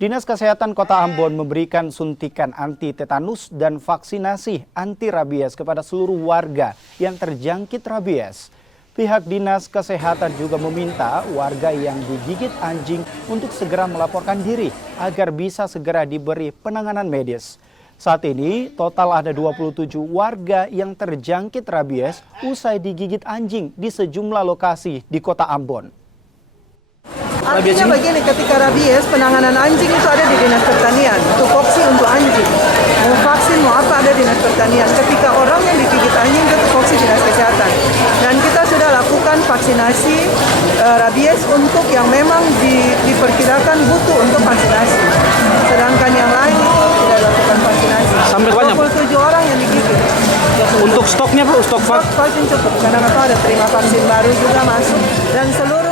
Dinas Kesehatan Kota Ambon memberikan suntikan anti tetanus dan vaksinasi anti rabies kepada seluruh warga yang terjangkit rabies. Pihak Dinas Kesehatan juga meminta warga yang digigit anjing untuk segera melaporkan diri agar bisa segera diberi penanganan medis. Saat ini total ada 27 warga yang terjangkit rabies usai digigit anjing di sejumlah lokasi di Kota Ambon. Artinya begini, ketika rabies, penanganan anjing itu ada di Dinas Pertanian. Tupoksi untuk anjing. Mau vaksin, mau apa ada Dinas Pertanian. Ketika orang yang digigit anjing itu tupoksi Dinas Kesehatan. Dan kita sudah lakukan vaksinasi rabies untuk yang memang diperkirakan butuh untuk vaksinasi. Sedangkan yang lain itu tidak lakukan vaksinasi. Sampai banyak? 27 orang yang digigit. Untuk stoknya Bu, stok vaksin cukup. Karena ada terima vaksin baru juga masuk. Dan seluruh